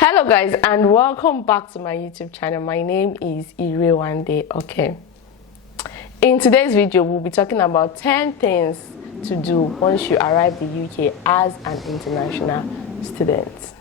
Hello guys, and welcome back to my YouTube channel. My name is Irewande. Okay, in today's video we'll be talking about 10 things to do once you arrive in the UK as an international student.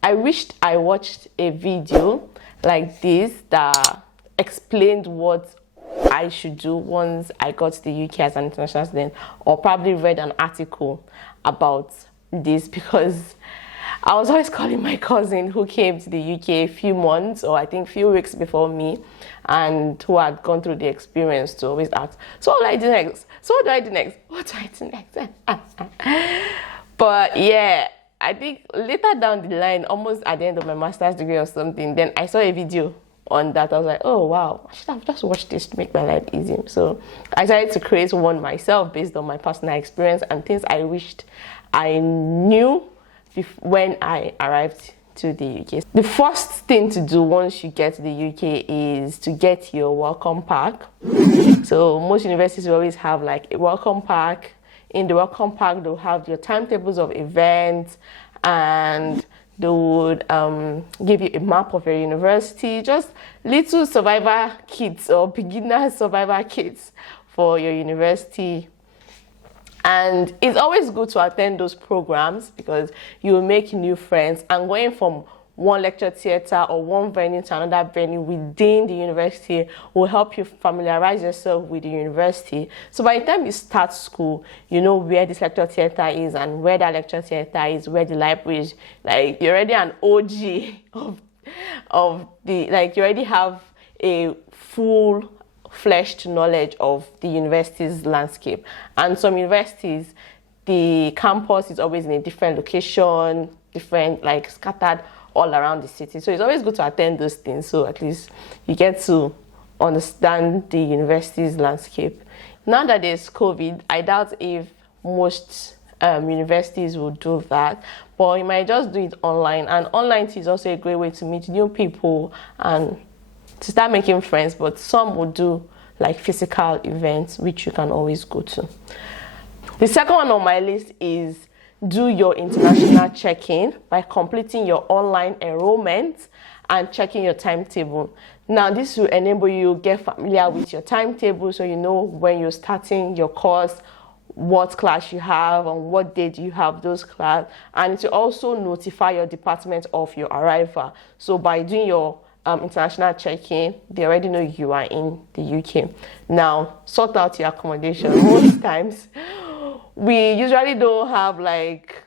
I wished I watched a video like this that explained what I should do once I got to the UK as an international student, or probably read an article about this, because I was always calling my cousin who came to the UK a few months, or I think few weeks before me, and who had gone through the experience, to always ask, so what do I do next? So what do I do next? What do I do next? But yeah, I think later down the line, almost at the end of my master's degree or something, then I saw a video on that. I was like, oh wow, I should have just watched this to make my life easy. So I decided to create one myself based on my personal experience and things I wished I knew when I arrived to the UK. The first thing to do once you get to the UK is to get your welcome pack. So most universities will always have like a welcome pack. In the welcome pack, they'll have your timetables of events, and they would give you a map of your university, just little survivor kits or beginner survivor kits for your university. And it's always good to attend those programs because you will make new friends, and going from one lecture theatre or one venue to another venue within the university will help you familiarize yourself with the university. So by the time you start school, you know where this lecture theatre is and where that lecture theatre is, where the library is. Like, you're already an OG of the, like, you already have a full-fledged knowledge of the university's landscape. And some universities, the campus is always in a different location, different, like, scattered all around the city. So it's always good to attend those things, so at least you get to understand the university's landscape. Now that there's COVID, I doubt if most universities will do that, but you might just do it online. And online is also a great way to meet new people and to start making friends, but some will do like physical events, which you can always go to. The second one on my list is do your international check-in by completing your online enrollment and checking your timetable. Now, this will enable you to get familiar with your timetable, so you know when you're starting your course, what class you have, and what date you have those class, and it will also notify your department of your arrival. So by doing your international check-in, they already know you are in the UK. Now, sort out your accommodation. Most times, we usually don't have like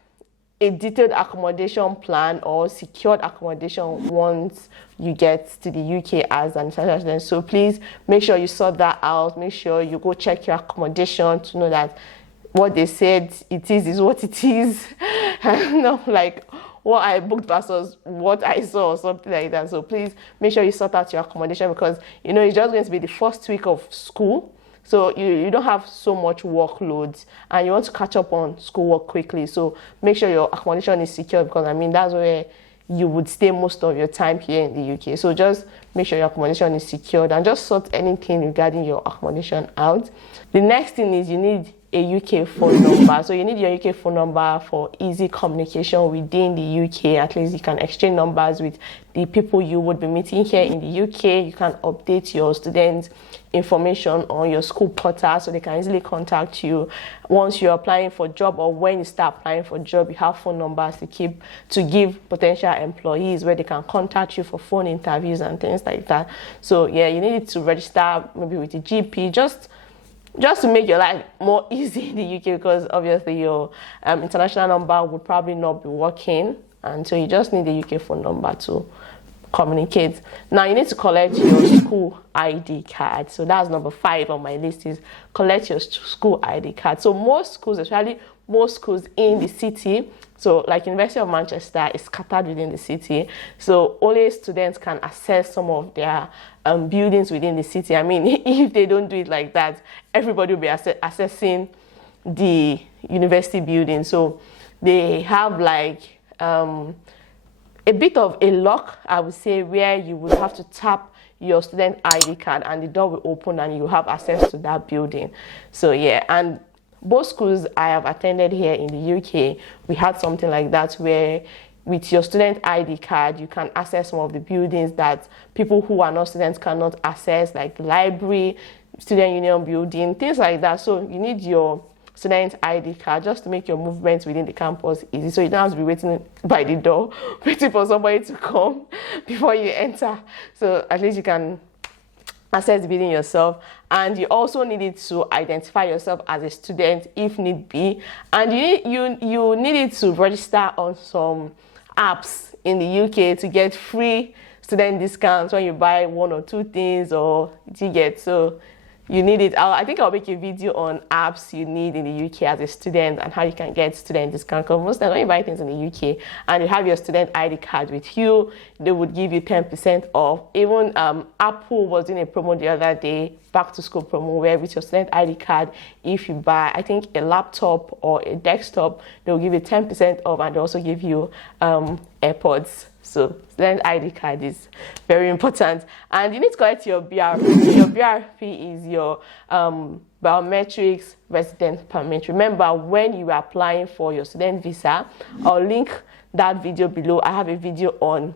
a detailed accommodation plan or secured accommodation once you get to the UK as an international student. So please make sure you sort that out. Make sure you go check your accommodation to know that what they said it is what it is. Not like what I booked versus what I saw or something like that. So please make sure you sort out your accommodation, because you know it's just going to be the first week of school. So you don't have so much workload and you want to catch up on schoolwork quickly. So make sure your accommodation is secure, because I mean that's where you would stay most of your time here in the UK. So just make sure your accommodation is secured and just sort anything regarding your accommodation out. The next thing is you need a UK phone number. So you need your UK phone number for easy communication within the UK. At least you can exchange numbers with the people you would be meeting here in the UK. You can update your students' information on your school portal so they can easily contact you once you're applying for a job, or when you start applying for a job. You have phone numbers to give potential employees where they can contact you for phone interviews and things like that. So yeah, you need to register maybe with the GP just to make your life more easy in the UK, because obviously your international number would probably not be working, and so you just need the UK phone number to communicate. Now you need to collect your school ID card. So that's number 5 on my list, is collect your school ID card. So most schools, especially most schools in the city, so like University of Manchester is scattered within the city, so only students can access some of their buildings within the city. I mean, if they don't do it like that, everybody will be accessing the university building. So they have like a bit of a lock, I would say, where you will have to tap your student ID card, and the door will open and you have access to that building. So yeah, and both schools I have attended here in the UK, we had something like that, where with your student ID card, you can access some of the buildings that people who are not students cannot access, like the library, student union building, things like that. So you need your student ID card just to make your movements within the campus easy. So you don't have to be waiting by the door, waiting for somebody to come before you enter. So at least you can access the building yourself. And you also needed to identify yourself as a student if need be. And you needed to register on some apps in the UK to get free student discounts when you buy 1 or 2 things, or you get. So you need it. I think I'll make a video on apps you need in the UK as a student and how you can get student discount. Because most times when you buy things in the UK and you have your student ID card with you, they would give you 10% off. Even Apple was doing a promo the other day, back to school promo, where with your student ID card, if you buy, I think, a laptop or a desktop, they'll give you 10% off, and they also give you AirPods. So student ID card is very important. And you need to collect your BRP. Your BRP is your biometrics resident permit. Remember, when you are applying for your student visa, I'll link that video below. I have a video on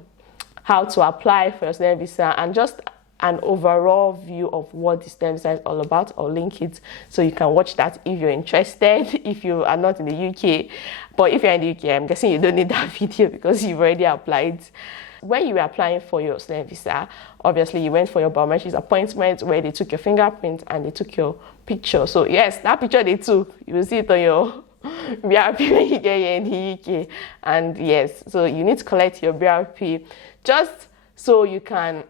how to apply for your student visa and just an overall view of what the student visa is all about. I'll link it so you can watch that if you're interested, if you are not in the UK. But if you're in the UK, I'm guessing you don't need that video because you've already applied. When you were applying for your student visa, obviously you went for your biometrics appointment where they took your fingerprint and they took your picture. So yes, that picture they took, you will see it on your BRP when you get here in the UK. And yes, so you need to collect your BRP just so you can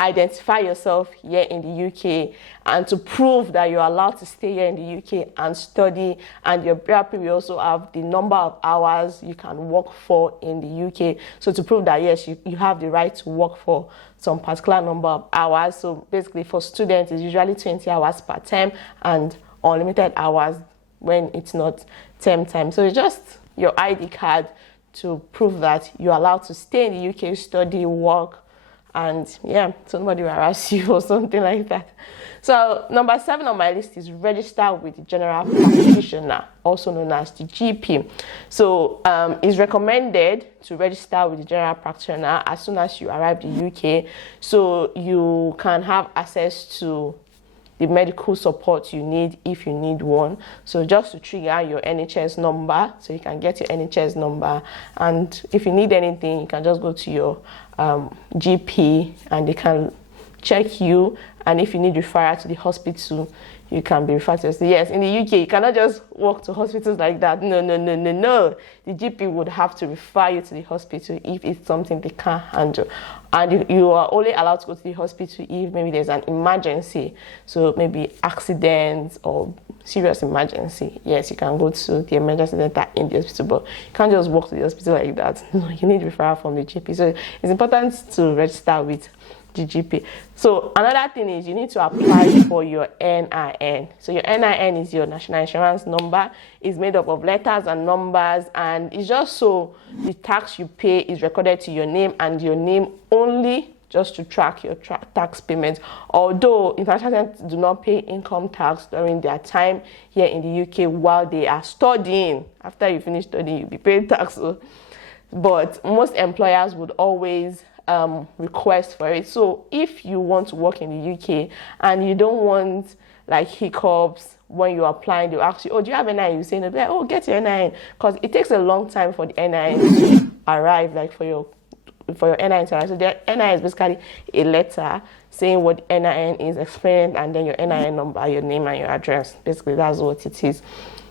identify yourself here in the UK, and to prove that you're allowed to stay here in the UK and study. And your BRP will also have the number of hours you can work for in the UK. So to prove that yes, you have the right to work for some particular number of hours. So basically for students, it's usually 20 hours per term and unlimited hours when it's not term time. So it's just your ID card to prove that you're allowed to stay in the UK, study, work, and yeah, somebody will harass you or something like that. So number 7 on my list is register with the General Practitioner, also known as the GP. So it's recommended to register with the General Practitioner as soon as you arrive in the UK, so you can have access to the medical support you need if you need one. So just to trigger your NHS number, so you can get your NHS number, and if you need anything, you can just go to your GP and they can check you. And if you need referral to the hospital, you can be referred to. So yes, in the UK, you cannot just walk to hospitals like that. No. The GP would have to refer you to the hospital if it's something they can't handle. And you are only allowed to go to the hospital if maybe there's an emergency. So maybe accident or serious emergency. Yes, you can go to the emergency center in the hospital, but you can't just walk to the hospital like that. No, you need referral from the GP. So it's important to register with the GP. So another thing is you need to apply for your NIN. So your NIN is your national insurance number. It's made up of letters and numbers, and it's just so the tax you pay is recorded to your name and your name only, just to track your tax payments. Although international students do not pay income tax during their time here in the UK while they are studying. After you finish studying, you'll be paying tax. But most employers would always request for it. So if you want to work in the UK and you don't want like hiccups when you're applying, they'll ask you, oh, do you have NIN? You say, no, like, oh, get your NIN, because it takes a long time for the NIN to arrive, like for your NIN to arrive. So the NIN is basically a letter saying what NIN is, explained, and then your NIN number, your name and your address. Basically, that's what it is.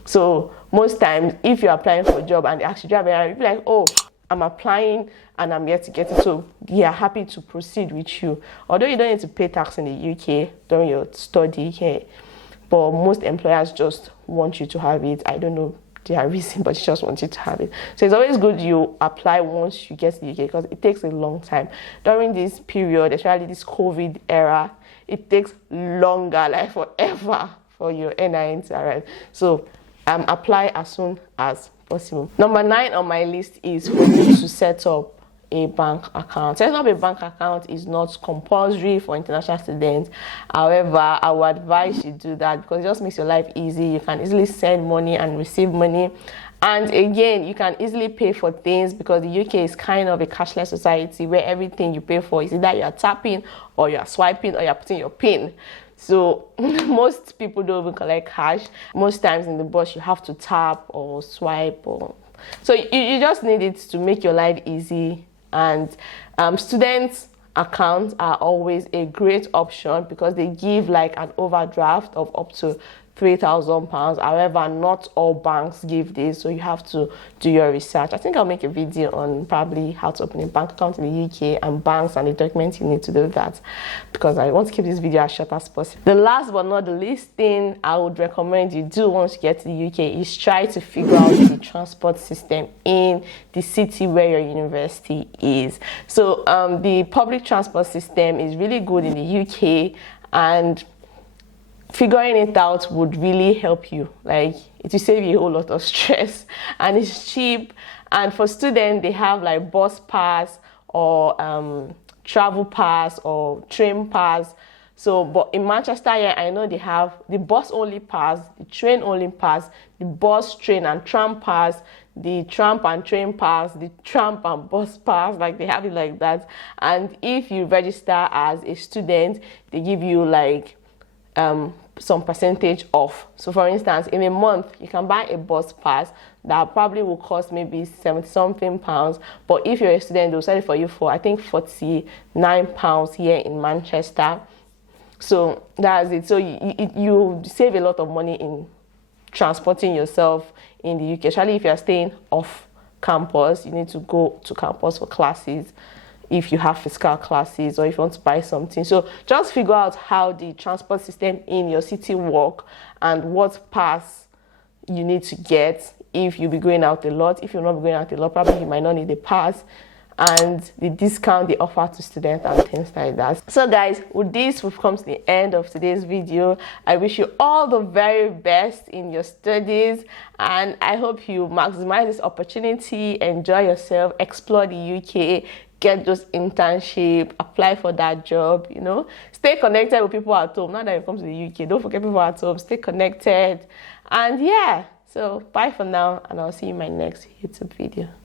So most times, if you're applying for a job and they ask you, do you have NIN? You'll be like, oh, I'm applying and I'm yet to get it. So they are happy to proceed with you. Although you don't need to pay tax in the UK during your study here, but most employers just want you to have it. I don't know their reason, but they just want you to have it. So it's always good you apply once you get to the UK, because it takes a long time. During this period, especially this COVID era, it takes longer, like forever, for your NIN to arrive. So apply as soon as possible. Number 9 on my list is for you to set up a bank account. Setting up a bank account is not compulsory for international students. However, I would advise you do that because it just makes your life easy. You can easily send money and receive money. And again, you can easily pay for things because the UK is kind of a cashless society where everything you pay for is either you're tapping or you're swiping or you're putting your PIN. So most people don't even collect cash. Most times in the bus you have to tap or swipe, or so you just need it to make your life easy. And students accounts are always a great option because they give like an overdraft of up to £3,000. However, not all banks give this, so you have to do your research. I think I'll make a video on probably how to open a bank account in the UK and banks and the documents you need to do that, because I want to keep this video as short as possible. The last but not the least thing I would recommend you do once you get to the UK is try to figure out the transport system in the city where your university is. So the public transport system is really good in the UK, and figuring it out would really help you. Like, it will save you a whole lot of stress, and it's cheap. And for students, they have like bus pass or travel pass or train pass. So, but in Manchester here, I know they have the bus only pass, the train only pass, the bus, train and tram pass, the tram and train pass, the tram and bus pass. Like, they have it like that. And if you register as a student, they give you like some percentage off. So for instance, in a month you can buy a bus pass that probably will cost maybe 70 something pounds, but if you're a student they'll sell it for you for I think £49 here in Manchester. So that's it. So you save a lot of money in transporting yourself in the UK, especially if you're staying off campus. You need to go to campus for classes if you have physical classes or if you want to buy something. So just figure out how the transport system in your city work and what pass you need to get if you'll be going out a lot. If you're not going out a lot, probably you might not need a pass, and the discount they offer to students and things like that. So guys, with this we've come to the end of today's video. I wish you all the very best in your studies, and I hope you maximize this opportunity, enjoy yourself, explore the UK, get those internship, apply for that job, you know. Stay connected with people at home. Now that you come to the UK, don't forget people at home. Stay connected. And yeah, so bye for now, and I'll see you in my next YouTube video.